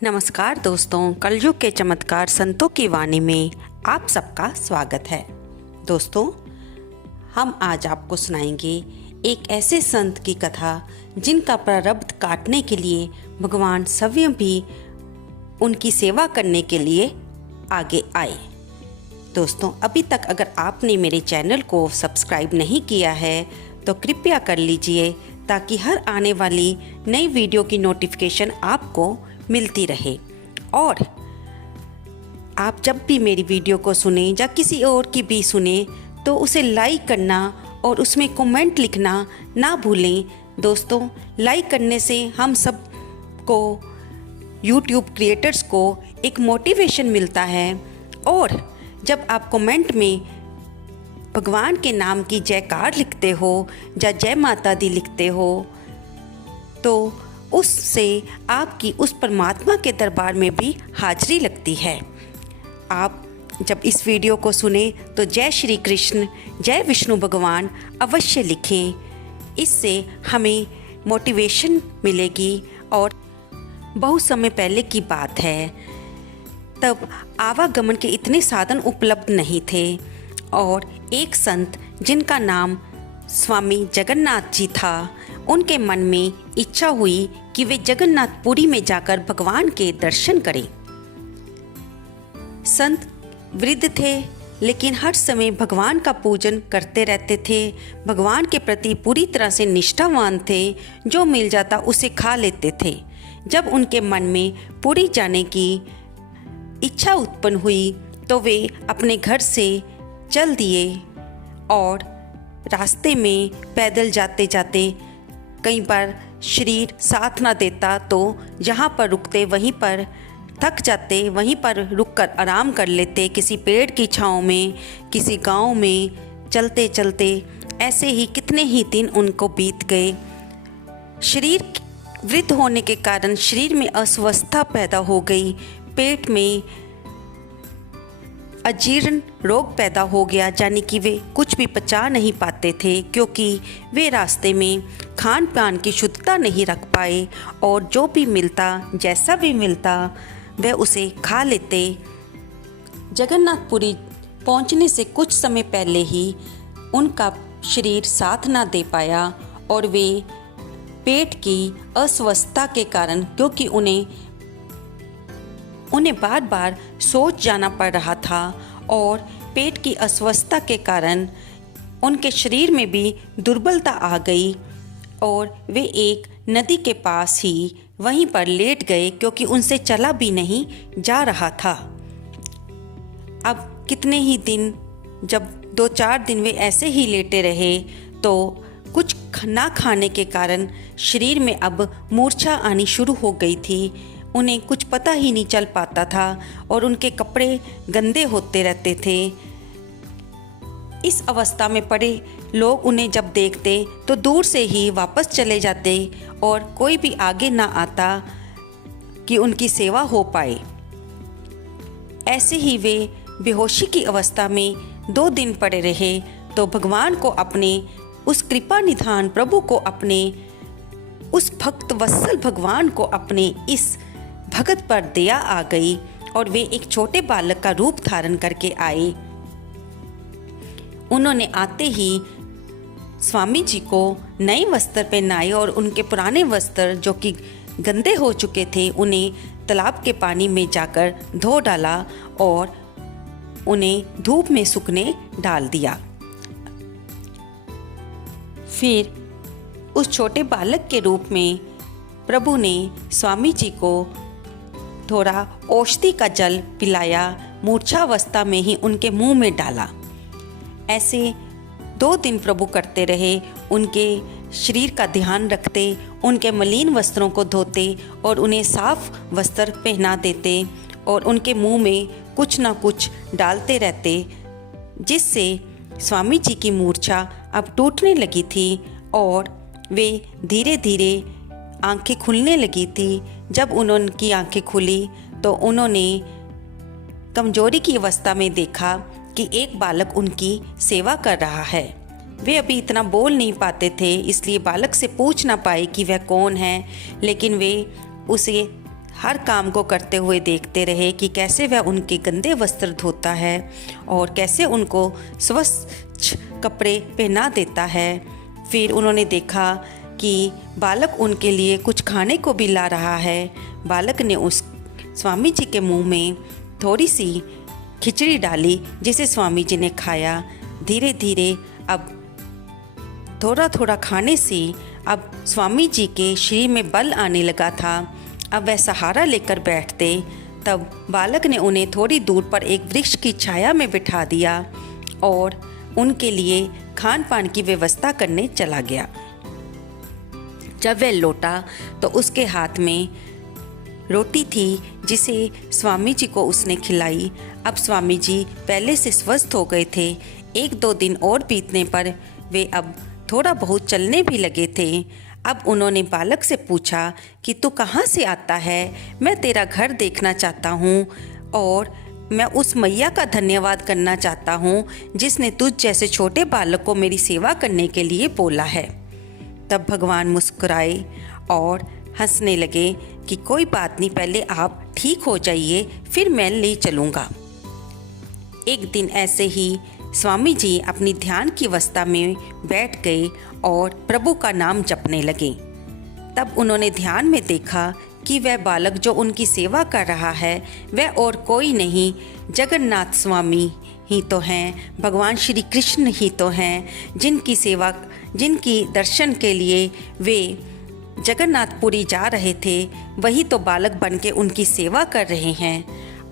नमस्कार दोस्तों, कलयुग के चमत्कार संतों की वाणी में आप सबका स्वागत है। दोस्तों, हम आज आपको सुनाएंगे एक ऐसे संत की कथा जिनका प्रारब्ध काटने के लिए भगवान स्वयं भी उनकी सेवा करने के लिए आगे आए। दोस्तों, अभी तक अगर आपने मेरे चैनल को सब्सक्राइब नहीं किया है तो कृपया कर लीजिए ताकि हर आने वाली नई वीडियो की नोटिफिकेशन आपको मिलती रहे। और आप जब भी मेरी वीडियो को सुने या किसी और की भी सुने तो उसे लाइक करना और उसमें कमेंट लिखना ना भूलें। दोस्तों, लाइक करने से हम सब को, यूट्यूब क्रिएटर्स को एक मोटिवेशन मिलता है। और जब आप कमेंट में भगवान के नाम की जयकार लिखते हो या जय माता दी लिखते हो तो उससे आपकी उस परमात्मा के दरबार में भी हाजिरी लगती है। आप जब इस वीडियो को सुने तो जय श्री कृष्ण, जय विष्णु भगवान अवश्य लिखें। इससे हमें मोटिवेशन मिलेगी। और बहुत समय पहले की बात है, तब आवागमन के इतने साधन उपलब्ध नहीं थे और एक संत जिनका नाम स्वामी जगन्नाथ जी था, उनके मन में इच्छा हुई कि वे जगन्नाथपुरी में जाकर भगवान के दर्शन करें। संत वृद्ध थे लेकिन हर समय भगवान का पूजन करते रहते थे। भगवान के प्रति पूरी तरह से निष्ठावान थे। जो मिल जाता उसे खा लेते थे। जब उनके मन में पुरी जाने की इच्छा उत्पन्न हुई तो वे अपने घर से चल दिए और रास्ते में पैदल जाते जाते कई बार शरीर साथ ना देता तो जहाँ पर रुकते वहीं पर थक जाते, वहीं पर रुककर आराम कर लेते, किसी पेड़ की छांव में, किसी गांव में चलते चलते। ऐसे ही कितने ही दिन उनको बीत गए। शरीर वृद्ध होने के कारण शरीर में अस्वस्थता पैदा हो गई, पेट में अजीर्ण रोग पैदा हो गया, यानी कि वे कुछ भी पचा नहीं पाते थे क्योंकि वे रास्ते में खान पान की शुद्धता नहीं रख पाए और जो भी मिलता, जैसा भी मिलता, वे उसे खा लेते। जगन्नाथपुरी पहुंचने से कुछ समय पहले ही उनका शरीर साथ ना दे पाया और वे पेट की अस्वस्थता के कारण, क्योंकि उन्हें बार बार सोच जाना पड़ रहा था और पेट की अस्वस्थता के कारण उनके शरीर में भी दुर्बलता आ गई और वे एक नदी के पास ही वहीं पर लेट गए क्योंकि उनसे चला भी नहीं जा रहा था। अब कितने ही दिन, जब 2-4 दिन वे ऐसे ही लेटे रहे तो कुछ ना खाने के कारण शरीर में अब मूर्छा आनी शुरू हो गई थी। उन्हें कुछ पता ही नहीं चल पाता था और उनके कपड़े गंदे होते रहते थे। इस अवस्था में पड़े लोग उन्हें जब देखते तो दूर से ही वापस चले जाते और कोई भी आगे ना आता कि उनकी सेवा हो पाए। ऐसे ही वे बेहोशी की अवस्था में 2 दिन पड़े रहे तो भगवान को, अपने उस कृपा निधान प्रभु को, अपने उस भक्त वत्सल भगवान को अपने इस भगत पर दया आ गई और वे एक छोटे बालक का रूप धारण करके आए। उन्होंने आते ही स्वामी जी को नए वस्त्र पहनाए और उनके पुराने वस्त्र जो कि गंदे हो चुके थे उन्हें तालाब के पानी में जाकर धो डाला और उन्हें धूप में सूखने डाल दिया। फिर उस छोटे बालक के रूप में प्रभु ने स्वामी जी को थोड़ा औषधि का जल पिलाया, मूर्छावस्था में ही उनके मुंह में डाला। ऐसे 2 दिन प्रभु करते रहे। उनके शरीर का ध्यान रखते, उनके मलिन वस्त्रों को धोते और उन्हें साफ वस्त्र पहना देते और उनके मुंह में कुछ ना कुछ डालते रहते, जिससे स्वामी जी की मूर्छा अब टूटने लगी थी और वे धीरे धीरे आंखें खुलने लगी थी। जब उनकी आंखें खुली तो उन्होंने कमजोरी की अवस्था में देखा कि एक बालक उनकी सेवा कर रहा है। वे अभी इतना बोल नहीं पाते थे, इसलिए बालक से पूछ ना पाए कि वह कौन है, लेकिन वे उसे हर काम को करते हुए देखते रहे कि कैसे वह उनके गंदे वस्त्र धोता है और कैसे उनको स्वच्छ कपड़े पहना देता है। फिर उन्होंने देखा कि बालक उनके लिए कुछ खाने को भी ला रहा है। बालक ने उस स्वामी जी के मुंह में थोड़ी सी खिचड़ी डाली, जिसे स्वामी जी ने खाया। धीरे धीरे अब थोड़ा थोड़ा खाने से अब स्वामी जी के शरीर में बल आने लगा था। अब वह सहारा लेकर बैठते, तब बालक ने उन्हें थोड़ी दूर पर एक वृक्ष की छाया में बिठा दिया और उनके लिए खान पान की व्यवस्था करने चला गया। जब वह लौटा तो उसके हाथ में रोटी थी, जिसे स्वामी जी को उसने खिलाई। अब स्वामी जी पहले से स्वस्थ हो गए थे। 1-2 दिन और बीतने पर वे अब थोड़ा बहुत चलने भी लगे थे। अब उन्होंने बालक से पूछा कि तू कहाँ से आता है? मैं तेरा घर देखना चाहता हूँ और मैं उस मैया का धन्यवाद करना चाहता हूँ जिसने तुझ जैसे छोटे बालक को मेरी सेवा करने के लिए बोला है। तब भगवान मुस्कुराए और हंसने लगे कि कोई बात नहीं, पहले आप ठीक हो जाइए, फिर मैं ले चलूँगा। एक दिन ऐसे ही स्वामी जी अपनी ध्यान की अवस्था में बैठ गए और प्रभु का नाम जपने लगे। तब उन्होंने ध्यान में देखा कि वह बालक जो उनकी सेवा कर रहा है वह और कोई नहीं, जगन्नाथ स्वामी ही तो हैं, भगवान श्री कृष्ण ही तो हैं, जिनकी दर्शन के लिए वे जगन्नाथपुरी जा रहे थे, वही तो बालक बन के उनकी सेवा कर रहे हैं।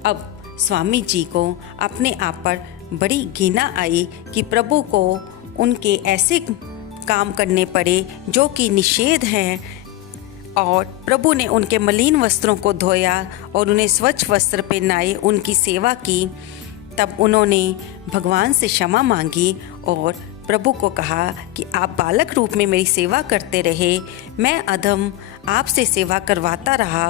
अब स्वामी जी को अपने आप पर बड़ी घृणा आई कि प्रभु को उनके ऐसे काम करने पड़े जो कि निषेध हैं, और प्रभु ने उनके मलिन वस्त्रों को धोया और उन्हें स्वच्छ वस्त्र पहनाए, उनकी सेवा की। तब उन्होंने भगवान से क्षमा मांगी और प्रभु को कहा कि आप बालक रूप में मेरी सेवा करते रहे, मैं अधम आपसे सेवा करवाता रहा।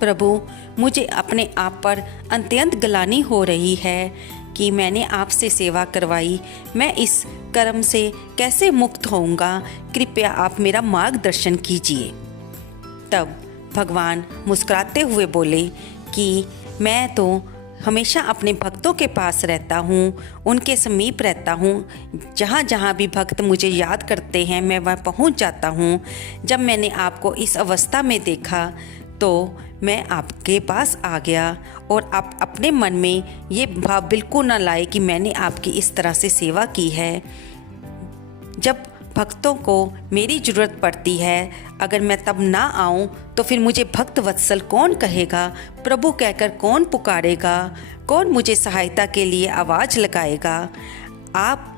प्रभु मुझे अपने आप पर अत्यंत ग्लानि हो रही है कि मैंने आपसे सेवा करवाई। मैं इस कर्म से कैसे मुक्त होऊंगा? कृपया आप मेरा मार्गदर्शन कीजिए। तब भगवान मुस्कुराते हुए बोले कि मैं तो हमेशा अपने भक्तों के पास रहता हूँ, उनके समीप रहता हूँ। जहाँ जहाँ भी भक्त मुझे याद करते हैं मैं वहाँ पहुँच जाता हूँ। जब मैंने आपको इस अवस्था में देखा तो मैं आपके पास आ गया, और आप अपने मन में ये भाव बिल्कुल ना लाए कि मैंने आपकी इस तरह से सेवा की है। जब भक्तों को मेरी ज़रूरत पड़ती है, अगर मैं तब ना आऊं तो फिर मुझे भक्त वत्सल कौन कहेगा? प्रभु कहकर कौन पुकारेगा? कौन मुझे सहायता के लिए आवाज़ लगाएगा? आप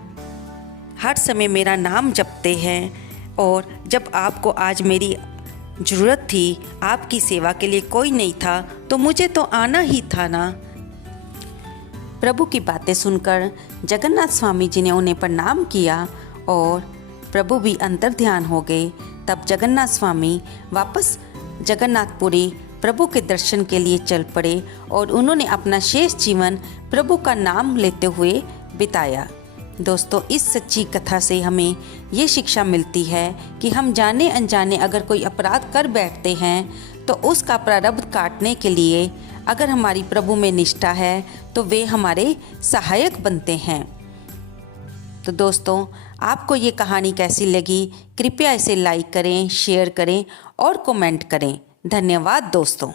हर समय मेरा नाम जपते हैं, और जब आपको आज मेरी ज़रूरत थी, आपकी सेवा के लिए कोई नहीं था, तो मुझे तो आना ही था ना। प्रभु की बातें सुनकर जगन्नाथ स्वामी जी ने उन्हें प्रणाम किया और प्रभु भी अंतर ध्यान हो गए। तब जगन्नाथ स्वामी वापस जगन्नाथपुरी प्रभु के दर्शन के लिए चल पड़े और उन्होंने अपना शेष जीवन प्रभु का नाम लेते हुए बिताया। दोस्तों, इस सच्ची कथा से हमें ये शिक्षा मिलती है कि हम जाने अनजाने अगर कोई अपराध कर बैठते हैं तो उसका प्रारब्ध काटने के लिए अगर हमारी प्रभु में निष्ठा है तो वे हमारे सहायक बनते हैं। तो दोस्तों, आपको ये कहानी कैसी लगी? कृपया इसे लाइक करें, शेयर करें और कमेंट करें। धन्यवाद दोस्तों।